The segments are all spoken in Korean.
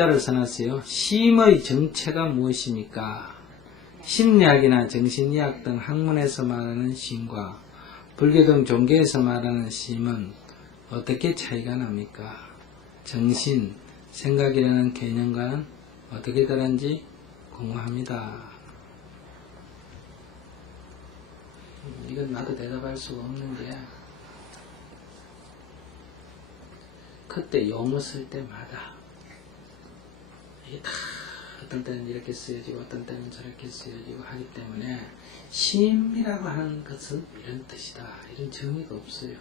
심자를 써놨어요. 심의 정체가 무엇입니까? 심리학이나 정신의학 등 학문에서 말하는 심과 불교 등 종교에서 말하는 심은 어떻게 차이가 납니까? 정신, 생각이라는 개념과는 어떻게 다른지 궁금합니다. 이건 나도 대답할 수가 없는데 그때 용어 쓸 때마다 이게 다 어떤 때는 이렇게 쓰여지고 어떤 때는 저렇게 쓰여지고 하기 때문에 심이라고 하는 것은 이런 뜻이다. 이런 정의가 없어요.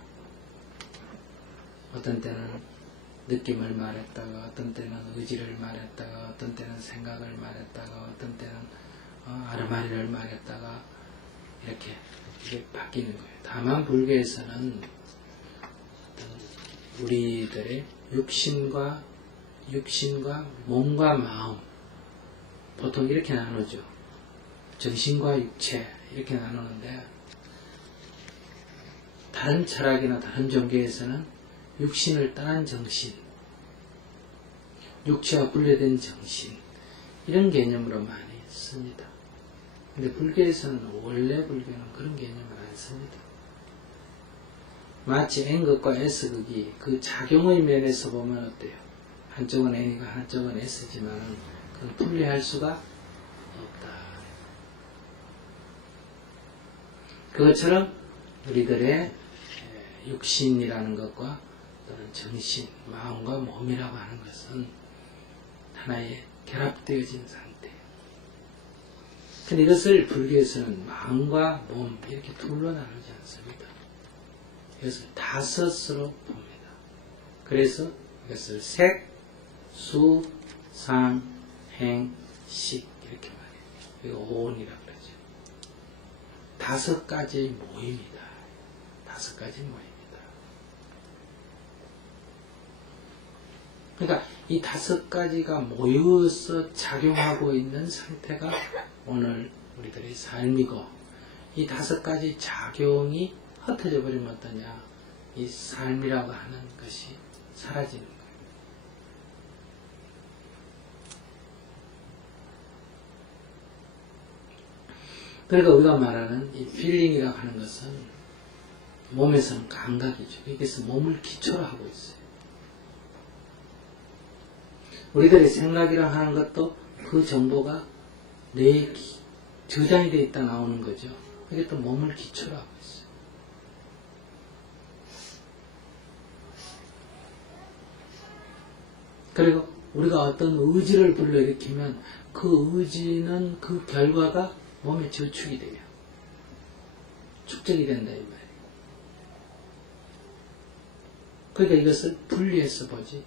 어떤 때는 느낌을 말했다가 어떤 때는 의지를 말했다가 어떤 때는 생각을 말했다가 어떤 때는 어, 아르마리를 말했다가 이렇게 이게 바뀌는 거예요. 다만 불교에서는 우리들의 육신과 육신과 몸과 마음 보통 이렇게 나누죠. 정신과 육체 이렇게 나누는데 다른 철학이나 다른 종교에서는 육신을 떠난 정신, 육체와 분리된 정신 이런 개념으로 많이 씁니다. 근데 불교에서는 원래 불교는 그런 개념을 안 씁니다. 마치 N극과 S극이 그 작용의 면에서 보면 어때요? 한쪽은 N이고 한쪽은 S지만 그건 분리할 수가 없다. 그것처럼 우리들의 육신이라는 것과 또는 정신, 마음과 몸이라고 하는 것은 하나의 결합되어진 상태. 근데 이것을 불교에서는 마음과 몸 이렇게 둘로 나누지 않습니다. 이것을 다섯으로 봅니다. 그래서 이것을 색, 수, 상, 행, 식 이렇게 말해요. 오온이라 그러죠. 다섯 가지의 모임이다. 다섯 가지 모임이다. 그러니까 이 다섯 가지가 모여서 작용하고 있는 상태가 오늘 우리들의 삶이고 이 다섯 가지 작용이 흩어져 버리면 어떠냐 이 삶이라고 하는 것이 사라지는 거예요. 그러니까 우리가 말하는 이 필링이라고 하는 것은 몸에서는 감각이죠. 그래서 몸을 기초로 하고 있어요. 우리들의 생각이라고 하는 것도 그 정보가 뇌에 저장이 되어 있다 나오는 거죠. 그게 또 몸을 기초로 하고 있어요. 그리고 우리가 어떤 의지를 불러일으키면 그 의지는 그 결과가 몸에 저축이 돼요. 축적이 된다 이 말이에요. 그러니까 이것을 분리해서 보지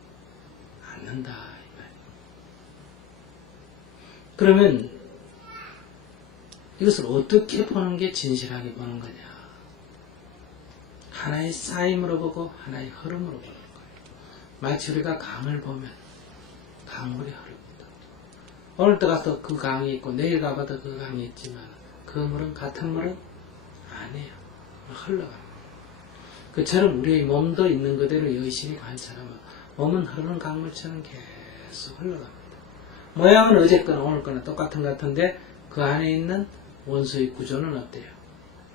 않는다 이 말이에요. 그러면 이것을 어떻게 보는 게 진실하게 보는 거냐? 하나의 쌓임으로 보고 하나의 흐름으로 보는 거예요. 마치 우리가 강을 보면 강물이 흐릅니다. 오늘 또 가서 그 강이 있고 내일 가봐도 그 강이 있지만 그 물은 같은 물은 아니에요. 흘러갑니다. 그처럼 우리의 몸도 있는 그대로 여실히 관찰하면 몸은 흐르는 강물처럼 계속 흘러갑니다. 모양은 어제거나 오늘거나 똑같은 것 같은데 그 안에 있는 원소의 구조는 어때요?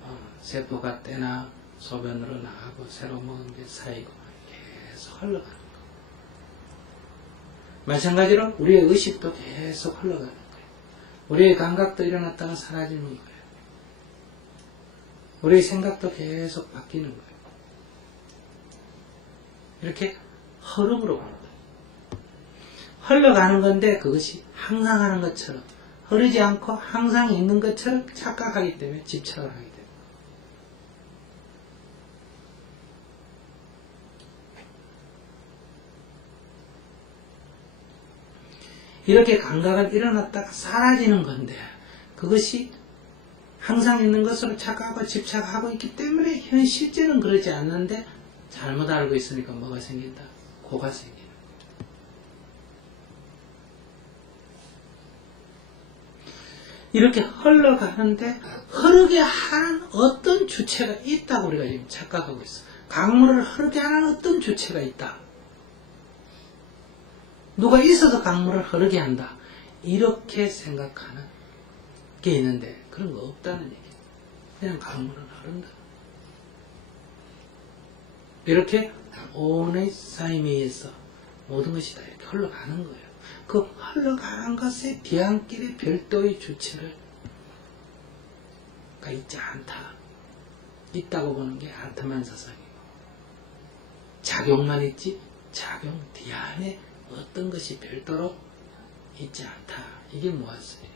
어, 세포가 때나 소변으로 나가고 새로 먹은 게 쌓이고 계속 흘러가는 거예요. 마찬가지로 우리의 의식도 계속 흘러가는 거예요. 우리의 감각도 일어났다가 사라지는 거예요. 우리의 생각도 계속 바뀌는 거예요. 이렇게 흐름으로 가는 거예요. 흘러가는 건데 그것이 항상 하는 것처럼 흐르지 않고 항상 있는 것처럼 착각하기 때문에 집착을 하게 됩니 이렇게 감각은 일어났다가 사라지는 건데 그것이 항상 있는 것으로 착각하고 집착하고 있기 때문에 현 실제는 그러지 않는데 잘못 알고 있으니까 뭐가 생긴다? 고가 생긴다. 이렇게 흘러가는데 흐르게 하는 어떤 주체가 있다고 우리가 지금 착각하고 있어. 강물을 흐르게 하는 어떤 주체가 있다. 누가 있어서 강물을 흐르게 한다. 이렇게 생각하는 게 있는데 그런 거 없다는 얘기예요. 그냥 강물은 흐른다. 이렇게 온의 쌓임에 의해서 모든 것이 다 이렇게 흘러가는 거예요. 그 흘러가는 것에 뒤안길에 별도의 주체를 가 있지 않다. 있다고 보는 게 아트만 사상이고 작용만 있지 작용 뒤안에 어떤 것이 별도로 있지 않다. 이게 뭐였어요?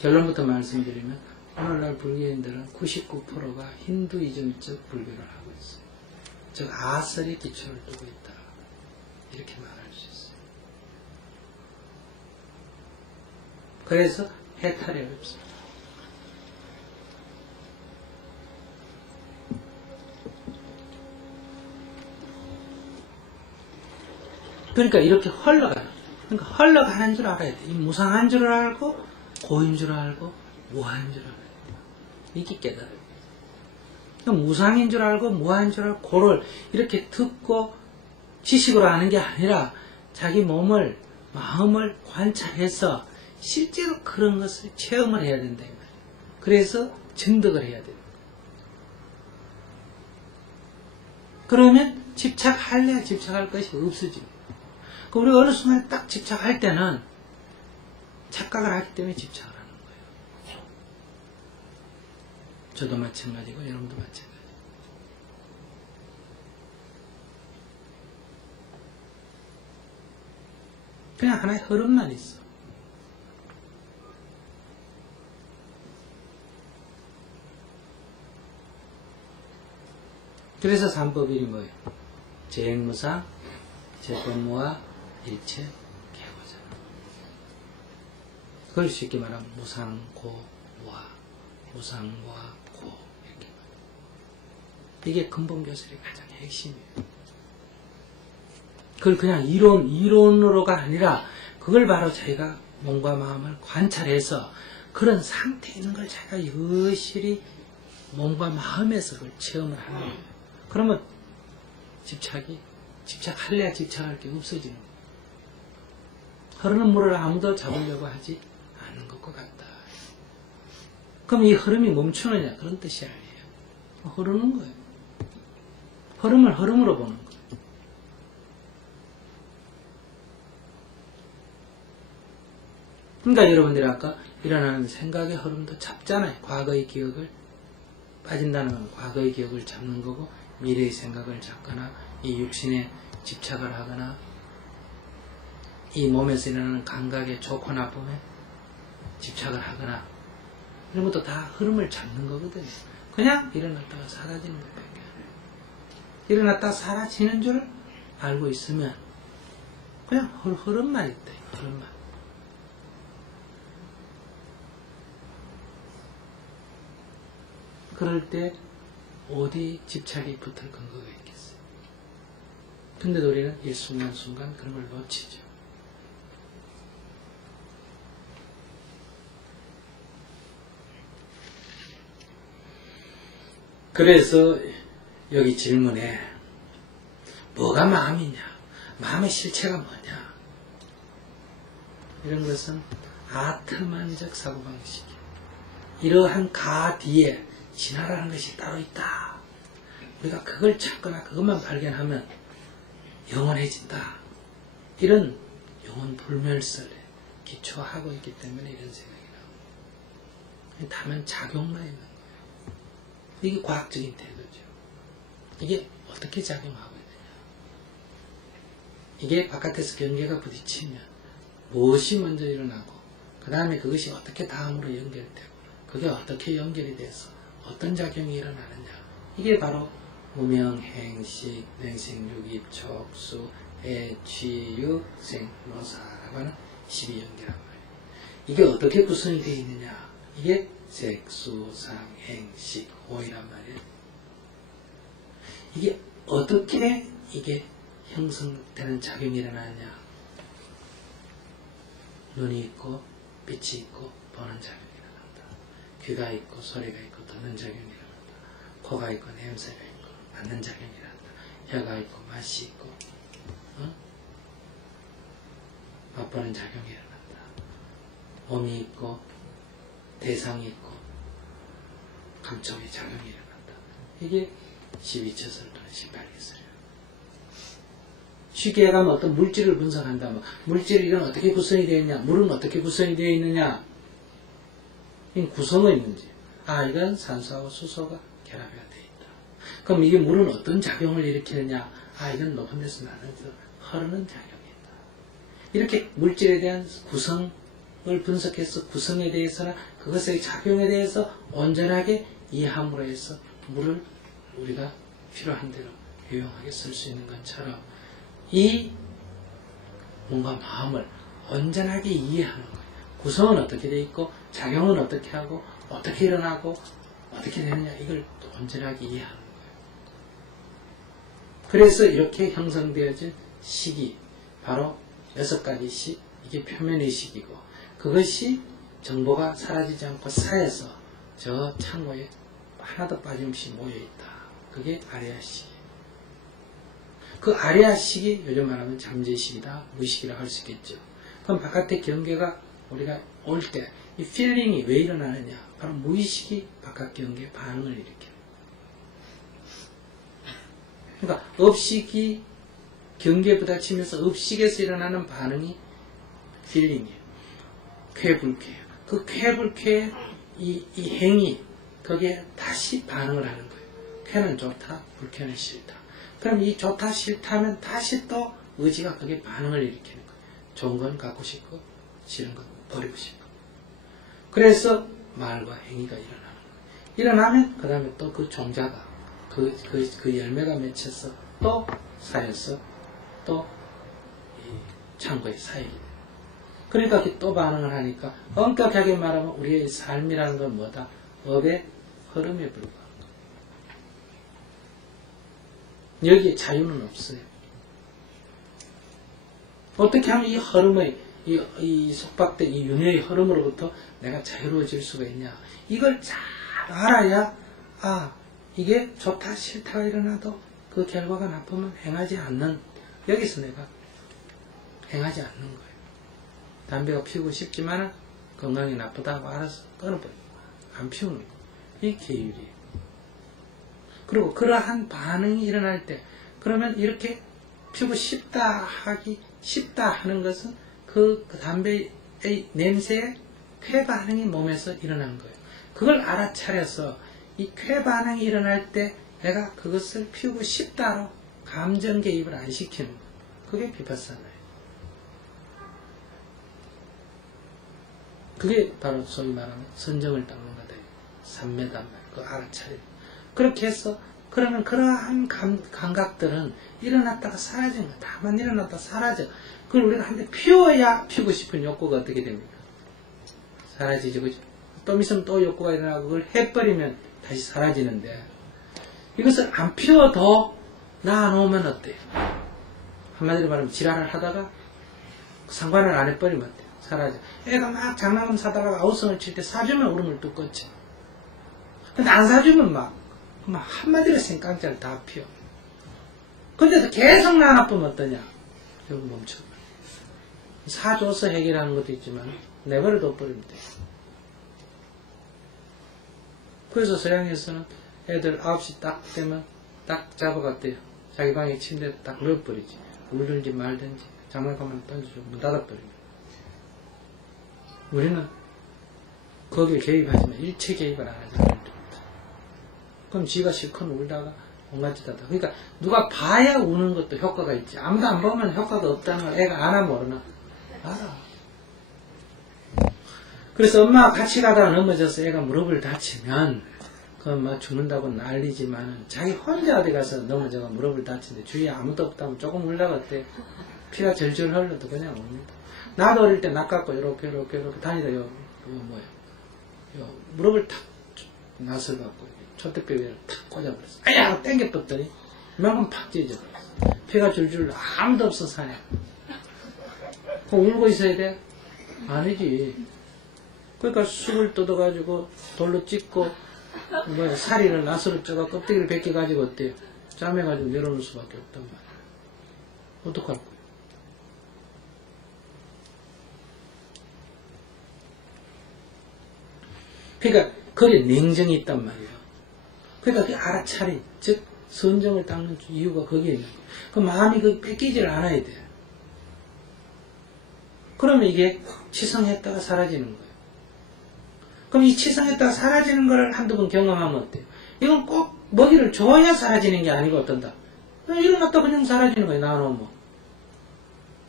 결론부터 말씀드리면 오늘날 불교인들은 99%가 힌두이즘적 불교를 하고 있어요. 즉 아설의 기초를 두고 있다. 이렇게 말할 수 있어요. 그래서 해탈이 어렵습니다. 그러니까 이렇게 흘러가요. 그러니까 흘러가는 줄 알아야 돼. 이 무상한 줄 알고 고인 줄 알고 무한 줄 알아야 돼. 이게 깨달아요. 그러니까 무상인 줄 알고 무한 줄 알고 고를 이렇게 듣고 지식으로 아는 게 아니라 자기 몸을 마음을 관찰해서 실제로 그런 것을 체험을 해야 된다. 그래서 증득을 해야 돼요. 그러면 집착할래야 집착할 것이 없어집니다. 그 우리 어느 순간 딱 집착할 때는 착각을 하기 때문에 집착을 하는 거예요. 저도 마찬가지고 여러분도 마찬가지. 그냥 하나의 흐름만 있어. 그래서 삼법이 뭐예요? 재행무상, 재법무와 일체 개고잖아. 그걸 쉽게 말하면 무상고, 무화, 무상무화, 고 이렇게 이게 근본 교설의 가장 핵심이에요. 그걸 그냥 이론, 이론으로가 아니라 그걸 바로 저희가 몸과 마음을 관찰해서 그런 상태에 있는 걸 제가 여실히 몸과 마음에서 그걸 체험을 하는 거예요. 그러면 집착이, 집착할래야 집착할 게 없어지는 거예요. 흐르는 물을 아무도 잡으려고 하지 않는 것과 같다. 그럼 이 흐름이 멈추느냐? 그런 뜻이 아니에요. 흐르는 거예요. 흐름을 흐름으로 보는 거예요. 그러니까 여러분들이 아까 일어나는 생각의 흐름도 잡잖아요. 과거의 기억을 빠진다는 건 과거의 기억을 잡는 거고 미래의 생각을 잡거나 이 육신에 집착을 하거나 이 몸에서 일어나는 감각에 좋고 나쁨에 집착을 하거나 이런 것도 다 흐름을 잡는 거거든요. 그냥 일어났다가 사라지는 것밖에. 일어났다 사라지는 줄 알고 있으면 그냥 흐름만 있다. 흐름만. 그럴 때 어디 집착이 붙을 근거가 있겠어요. 근데 우리는 일순간순간 그런 걸 놓치죠. 그래서 여기 질문에 뭐가 마음이냐? 마음의 실체가 뭐냐? 이런 것은 아트만적 사고방식이에요. 이러한 가 뒤에 진화라는 것이 따로 있다. 우리가 그걸 찾거나 그것만 발견하면 영원해진다. 이런 영원 불멸설에 기초하고 있기 때문에 이런 생각이 나옵니다. 다만 작용만 있는. 이게 과학적인 태도죠. 이게 어떻게 작용하고 있느냐. 이게 바깥에서 경계가 부딪히면 무엇이 먼저 일어나고 그 다음에 그것이 어떻게 다음으로 연결되고 그게 어떻게 연결이 돼서 어떤 작용이 일어나느냐. 이게 바로 무명, 행식, 냉생육입, 척수, 애, 취 유, 생, 노사라고 하는 12연기란 말이에요. 이게 어떻게 구성이 되어 있느냐. 이게 색수, 상, 행식, 호이란 말이에요. 이게 어떻게 이게 형성되는 작용이 일어나느냐. 눈이 있고, 빛이 있고, 보는 작용이 일어난다. 귀가 있고, 소리가 있고, 듣는 작용이 일어난다. 코가 있고, 냄새가 있고, 맞는 작용이 일어난다. 혀가 있고, 맛이 있고, 어? 어? 맛보는 작용이 일어난다. 몸이 있고 대상이 있고 감촉의 작용이 일어난다. 이게 12처설 또는 18기술이에요. 쉽게 얘기하면 어떤 물질을 분석한다면 물질이 이건 어떻게 구성이 되어 있냐? 물은 어떻게 구성이 되어 있느냐? 이 구성의 문제. 아 이건 산소하고 수소가 결합이 되어 있다. 그럼 이게 물은 어떤 작용을 일으키느냐? 아 이건 높은 데서 나면서 흐르는 작용이 있다. 이렇게 물질에 대한 구성을 분석해서 구성에 대해서나 그것의 작용에 대해서 온전하게 이해함으로 해서 물을 우리가 필요한 대로 유용하게 쓸 수 있는 것처럼 이 몸과 마음을 온전하게 이해하는 거예요. 구성은 어떻게 돼 있고 작용은 어떻게 하고 어떻게 일어나고 어떻게 되느냐 이걸 또 온전하게 이해하는 거예요. 그래서 이렇게 형성되어진 식이 바로 여섯 가지 식 이게 표면의 식이고 그것이 정보가 사라지지 않고 쌓여서 저 창고에 하나도 빠짐없이 모여 있다. 그게 아리아식. 그 아리아식이 요즘 말하면 잠재식이다, 무의식이라 할 수 있겠죠. 그럼 바깥의 경계가 우리가 올 때 이 필링이 왜 일어나느냐? 바로 무의식이 바깥 경계에 반응을 일으켜요. 그러니까 업식이 경계에 부딪히면서 업식에서 일어나는 반응이 필링이에요. 쾌불쾌예요. 그 쾌불쾌의 이, 이 행위 거기에 다시 반응을 하는 거예요. 쾌는 좋다, 불쾌는 싫다. 그럼 이 좋다 싫다면 다시 또 의지가 거기에 반응을 일으키는 거예요. 좋은 건 갖고 싶고 싫은 건 버리고 싶고. 그래서 말과 행위가 일어나는 거예요. 일어나면 그 다음에 또 그 종자가 그, 그, 그 열매가 맺혀서 또 쌓여서 또 창고에 쌓이게 돼요. 그러니까 또 반응을 하니까 엄격하게 말하면 우리의 삶이라는 건 뭐다? 업의 흐름에 불과한 거. 여기에 자유는 없어요. 어떻게 하면 이 흐름의 이, 이 속박된 이 윤회의 흐름으로부터 내가 자유로워질 수가 있냐? 이걸 잘 알아야 아 이게 좋다 싫다가 일어나도 그 결과가 나쁘면 행하지 않는 여기서 내가 행하지 않는 거예요. 담배가 피우고 싶지만 건강이 나쁘다고 알아서 끊어버리고 안 피우는 거. 이 계율이에요. 그리고 그러한 반응이 일어날 때 그러면 이렇게 피우고 싶다 하기 싶다 하는 것은 그, 그 담배의 냄새에 쾌 반응이 몸에서 일어난 거예요. 그걸 알아차려서 이 쾌 반응이 일어날 때 내가 그것을 피우고 싶다로 감정 개입을 안 시키는 거예요. 그게 비파사나예요. 그게 바로 소위 말하는 선정을 닦는 거다. 삼매단 말, 그 알아차려. 그렇게 해서 그러면 그러한 감, 감각들은 일어났다가 사라진 거 다만 일어났다 사라져. 그걸 우리가 한테 피워야 피우고 싶은 욕구가 어떻게 됩니까? 사라지죠, 그죠? 또 있으면 또 욕구가 일어나고 그걸 해버리면 다시 사라지는데 이것을 안 피워도 놔놓으면 어때요? 한마디로 말하면 지랄을 하다가 상관을 안 해버리면 어때요? 사라져. 애가 막 장난감 사다가 아우성을 칠 때 사주면 울음을 뚝 껐지. 근데 안 사주면 막, 막 한마디로 생깡자를 다 피워. 근데도 계속 나 나쁘면 어떠냐? 여기 멈춰. 사줘서 해결하는 것도 있지만, 내버려 둬 버리면 돼. 그래서 서양에서는 애들 9시 딱 되면 딱 잡아갔대요. 자기 방에 침대에 딱 넣어버리지. 울든지 말든지 장난감만 던져주고 문 닫아버리고. 우리는 거기에 개입하지만 일체 개입을 안 하지 않습니다. 그럼 지가 실컷 울다가 온갖 짓 하다. 그러니까 누가 봐야 우는 것도 효과가 있지. 아무도 안 보면 효과가 없다는 걸 애가 아나 모르나? 알아. 그래서 엄마가 같이 가다가 넘어져서 애가 무릎을 다치면 그건 막 죽는다고 난리지만 자기 혼자 어디 가서 넘어져가 무릎을 다치는데 주위에 아무도 없다면 조금 울다가 어때? 피가 절절 흘러도 그냥 옵니다. 나도 어릴 때 낚았고 이렇게 이렇게 이렇게 다니다. 요, 요 뭐야. 요 무릎을 탁 갖고 촛대뼈 위에 탁 꽂아버렸어. 아야 땡겨 뻗더니 이만큼 팍 찢어버렸어. 피가 줄줄 아무도 없어 사냐 그 울고 있어야 돼? 아니지. 그러니까 쑥을 뜯어가지고 돌로 찢고 뭐 살이를 낫으로 쪄가 껍데기를 벗겨가지고 어때요? 짜매가지고 열어놓을 수밖에 없단 말이야. 어떡할 거야 그러니까 거기에 냉정이 있단 말이에요. 그러니까 그 알아차림, 즉 선정을 닦는 이유가 거기에 있는 거예요. 그 마음이 그 뺏기질 않아야 돼. 그러면 이게 치성했다가 사라지는 거예요. 그럼 이 치성했다가 사라지는 걸 한두 번 경험하면 어때요? 이건 꼭 먹이를 줘야 사라지는 게 아니고 어떤다. 일어났다 그냥 사라지는 거예요, 나눠면.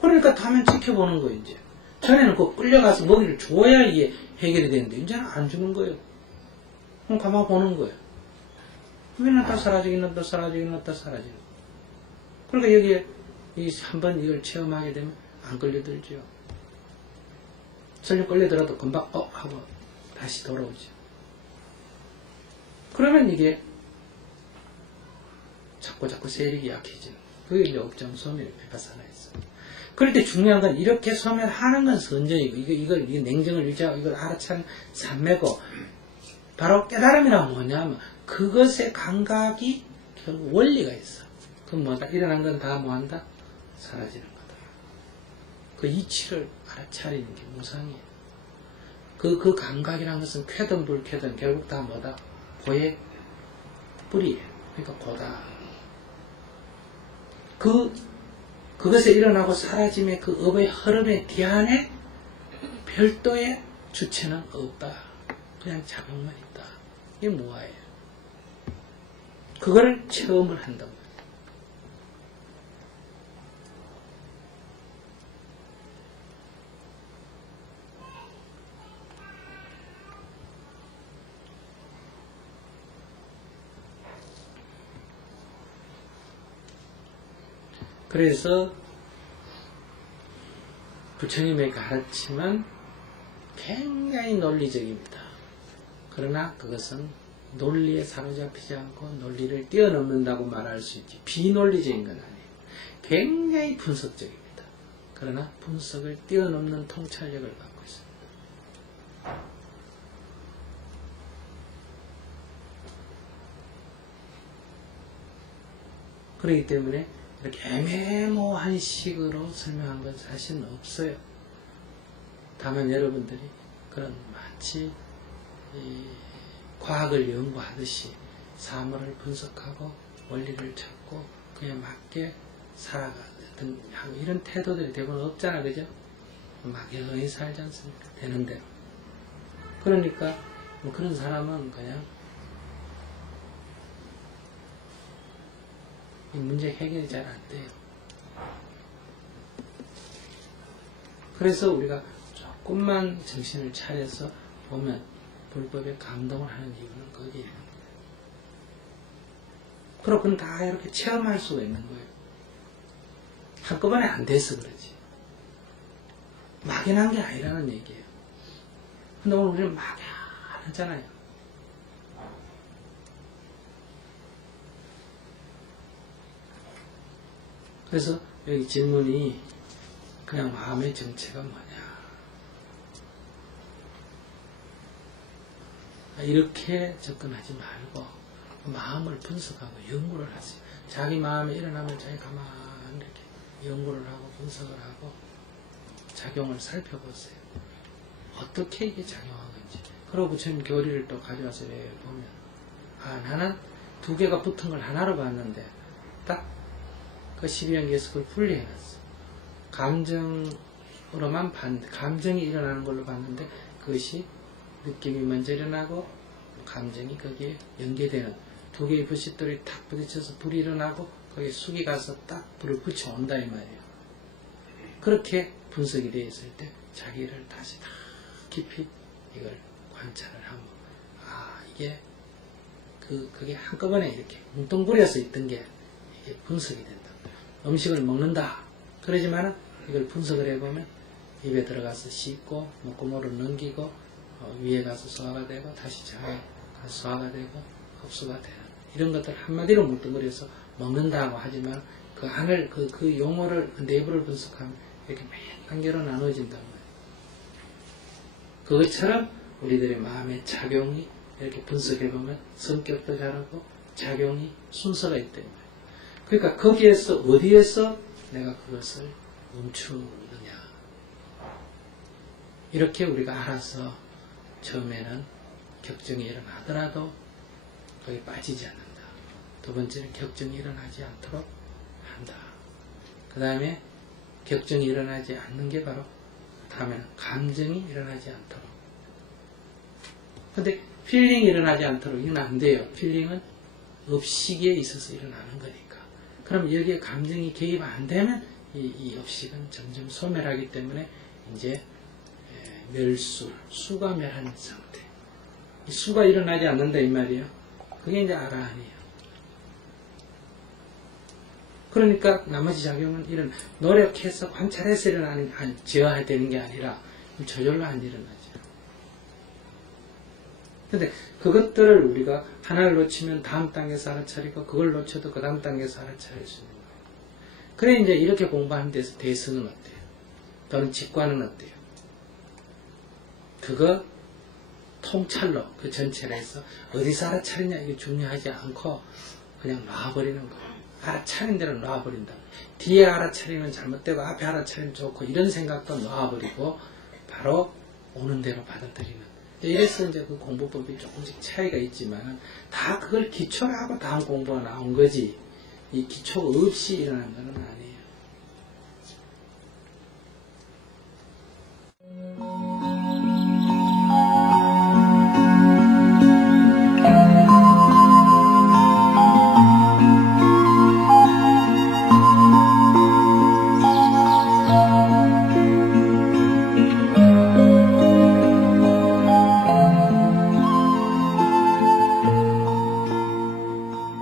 그러니까 다음엔 지켜보는 거예요, 이제. 그 끌려가서 먹이를 줘야 이게 해결이 되는데, 이제는 안 주는 거예요. 그럼 가만 보는 거예요. 일어났다 사라지긴 났다 사라지긴 났다 사라지는 거예요. 그러니까 여기에 한번 이걸 체험하게 되면 안 끌려들죠. 설령 끌려들어도 금방 어 하고 다시 돌아오죠. 그러면 이게 자꾸 자꾸 세력이 약해지는 그게 이제 업장 소멸 비파사나였어. 그럴 때 중요한 건 이렇게 소멸하는 건 선정이고 이거 이걸 이 냉정을 유지하고 이걸 알아차는 산매고 바로 깨달음이란 뭐냐면 그것의 감각이 결국 원리가 있어. 그럼 뭐다 일어난 건 다 뭐한다 사라지는 거다. 그 이치를 알아차리는 게 무상이에요. 그, 그 감각이라는 것은 쾌든 불쾌든 결국 다 뭐다? 고의 뿌리예요. 그러니까 고다. 그, 그것에 일어나고 사라짐의 그 업의 흐름의 뒤안에 별도의 주체는 없다. 그냥 작용만 있다. 이게 무아예요. 그거를 체험을 한다고. 그래서 부처님의 가르침은 굉장히 논리적입니다. 그러나 그것은 논리에 사로잡히지 않고 논리를 뛰어넘는다고 말할 수 있지 비논리적인 건 아니에요. 굉장히 분석적입니다. 그러나 분석을 뛰어넘는 통찰력을 갖고 있습니다. 그렇기 때문에 이렇게 애매모호한 식으로 설명한 건 사실은 없어요. 다만 여러분들이 그런 마치 과학을 연구하듯이 사물을 분석하고 원리를 찾고 그에 맞게 살아가든 하고 이런 태도들이 대부분 없잖아 그죠? 막연히 살지 않습니까? 되는 대로 그러니까 뭐 그런 사람은 그냥 문제 해결이 잘 안 돼요. 그래서 우리가 조금만 정신을 차려서 보면 불법에 감동을 하는 이유는 거기에요. 그렇군 다 이렇게 체험할 수가 있는 거예요. 한꺼번에 안 돼서 그러지. 막연한 게 아니라는 얘기예요. 근데 오늘 우리는 막연하잖아요. 그래서 여기 질문이 그냥 마음의 정체가 뭐냐. 이렇게 접근하지 말고 마음을 분석하고 연구를 하세요. 자기 마음에 일어나면 자기 가만히 이렇게 연구를 하고 분석을 하고 작용을 살펴보세요. 어떻게 이게 작용하는지. 그러고 부처님 교리를 또 가져와서 보면 아 나는 두 개가 붙은 걸 하나로 봤는데 딱 그 12연계에서 그걸 분리해놨어. 감정으로만 반, 감정이 일어나는 걸로 봤는데 그것이 느낌이 먼저 일어나고 감정이 거기에 연계되는 두 개의 불씨돌이 탁 부딪혀서 불이 일어나고 거기에 숙이 가서 딱 불을 붙여온다 이 말이에요. 그렇게 분석이 되어 있을 때 자기를 다시 다 깊이 이걸 관찰을 하면 아 이게 그 그게 한꺼번에 이렇게 뭉뚱그려서 있던 게 이게 분석이 된다. 음식을 먹는다. 그러지만 이걸 분석을 해보면 입에 들어가서 씹고 목구멍으로 넘기고 어, 위에 가서 소화가 되고 다시 장에 가서 소화가 되고 흡수가 되는 이런 것들 한마디로 뭉뚱그려서 먹는다고 하지만 그 안을 그, 그 용어를 그 내부를 분석하면 이렇게 몇 단계로 나눠진단 말이에요. 그것처럼 우리들의 마음의 작용이 이렇게 분석해보면 성격도 자라고 작용이 순서가 있다. 그러니까 거기에서 어디에서 내가 그것을 멈추느냐. 이렇게 우리가 알아서 처음에는 격정이 일어나더라도 거기 빠지지 않는다. 두 번째는 격정이 일어나지 않도록 한다. 그 다음에 격정이 일어나지 않는 게 바로 다음에는 감정이 일어나지 않도록. 근데 필링이 일어나지 않도록 이건 안 돼요. 필링은 업식에 있어서 일어나는 거니까. 그럼 여기에 감정이 개입 안 되면 이, 이 업식은 점점 소멸하기 때문에 이제 에, 멸수, 수가 멸한 상태. 이 수가 일어나지 않는다 이 말이에요. 그게 이제 아라한이에요. 그러니까 나머지 작용은 이런 노력해서 관찰해서 일어나는 게 아니, 지어야 되는 게 아니라 저절로 안 일어나죠. 근데 그것들을 우리가 하나를 놓치면 다음 단계에서 알아차리고 그걸 놓쳐도 그 다음 단계에서 알아차릴 수 있는 거예요. 그래 이제 이렇게 공부하는 데서 대승은 어때요? 또는 직관은 어때요? 그거 통찰로 그 전체를 해서 어디서 알아차리냐 이게 중요하지 않고 그냥 놔버리는 거예요. 알아차린 대로 놔버린다. 뒤에 알아차리면 잘못되고 앞에 알아차리면 좋고 이런 생각도 놔버리고 바로 오는 대로 받아들이는. 이래서 이제 그 공부법이 조금씩 차이가 있지만 다 그걸 기초로 하고 다음 공부가 나온 거지. 이 기초 없이 일어난 건 아니에요.